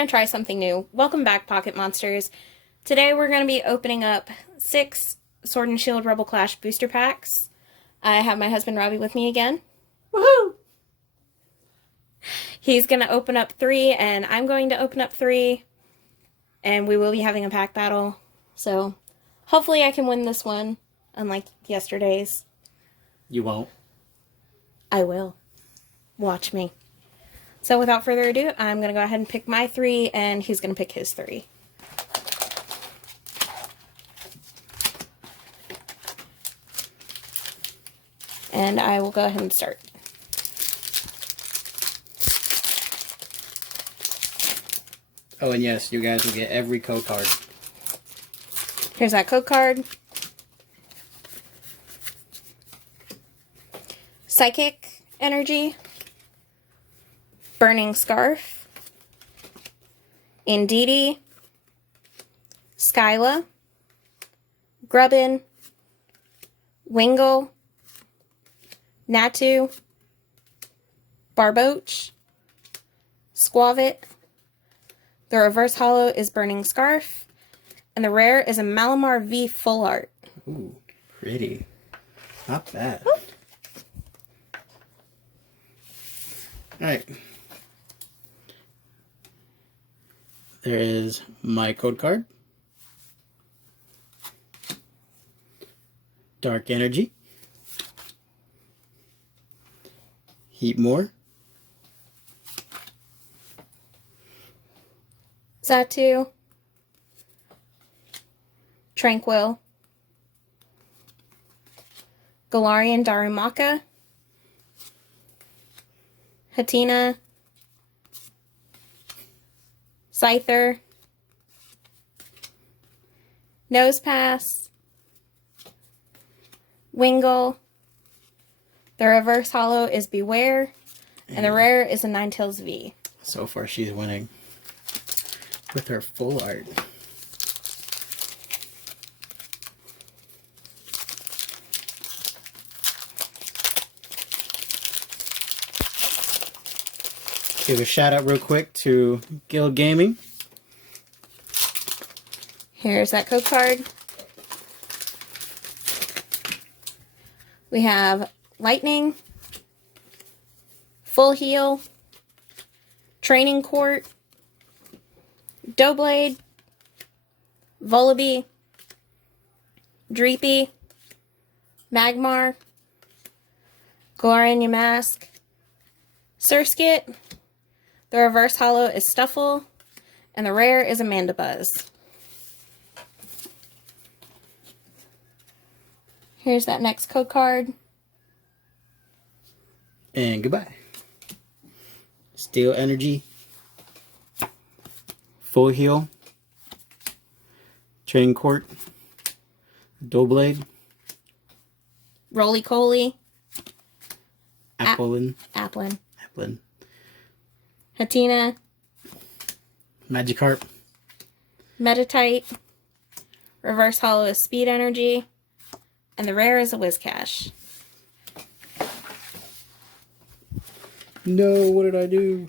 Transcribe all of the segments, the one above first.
going to try something new. Welcome back, Pocket Monsters. Today we're going to be opening up 6 Sword and Shield Rebel Clash booster packs. I have my husband Robbie with me again. Woohoo! He's going to open up 3, and I'm going to open up 3. And we will be having a pack battle. So, hopefully I can win this one, unlike yesterday's. You won't. I will. Watch me. So without further ado, I'm going to go ahead and pick my 3, and he's going to pick his 3. And I will go ahead and start. Oh, and yes, you guys will get every code card. Here's that code card. Psychic Energy. Burning Scarf. Indeedee. Skyla. Grubbin. Wingull. Natu. Barboach. Squavit. The reverse holo is Burning Scarf. And the rare is a Malamar V Full Art. Ooh, pretty. Not bad. Ooh. Alright. There is my code card. Dark Energy. Heatmor. Xatu. Tranquil. Galarian Darumaka. Hatenna. Scyther. Nosepass. Wingull. The reverse holo is Beware. And the rare is a Ninetales V. So far she's winning. With her full art. Give a shout out real quick to Guild Gaming. Here's that code card. We have Lightning, Full Heal, Training Court, Doublade, Vullaby, Dreepy, Magmar, Galarian Yamask, Surskit. The reverse holo is Stuffle, and the rare is Amanda Buzz. Here's that next code card. And goodbye. Steel Energy. Full Heal. Training Court. Doublade. Roly-Poly. Applin. Applin. Applin. Hatenna. Magikarp. Meditite. Reverse holo is Speed Energy. And the rare is a Whiscash. No, what did I do?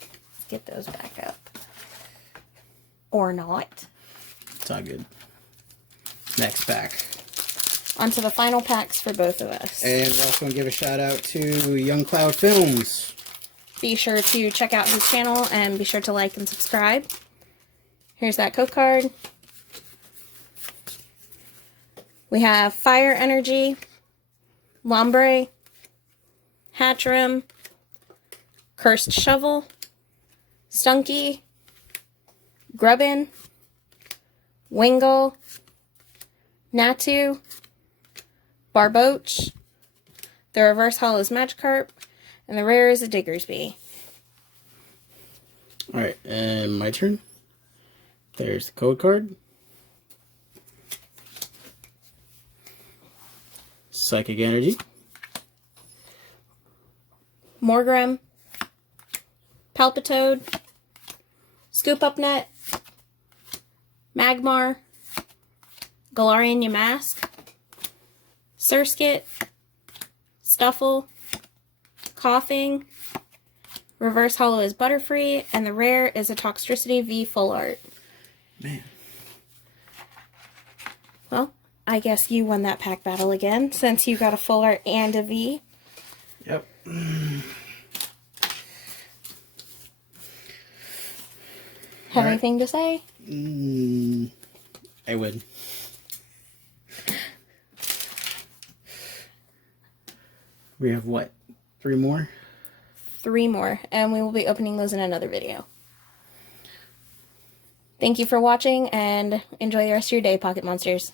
Let's get those back up. Or not. It's all good. Next pack. On to the final packs for both of us. And we're also going to give a shout out to Young Cloud Films. Be sure to check out his channel and be sure to like and subscribe. Here's that code card. We have Fire Energy, Lombre, Hatchrim, Cursed Shovel, Stunky, Grubbin, Wingull, Natu, Barboach. The reverse holo is Magikarp, and the rare is a Diggersby. Alright, and my turn. There's the code card. Psychic Energy. Morgrem, Palpitoad, Scoop Up Net, Magmar, Galarian Yamask, Surskit, Stuffle, Coughing, Reverse Holo is Butterfree, and the rare is a Toxtricity V Full Art. Man. Well, I guess you won that pack battle again, since you got a Full Art and a V. Yep. Have anything to say? I would. We have what? 3 more? 3 more, and we will be opening those in another video. Thank you for watching, and enjoy the rest of your day, Pocket Monsters.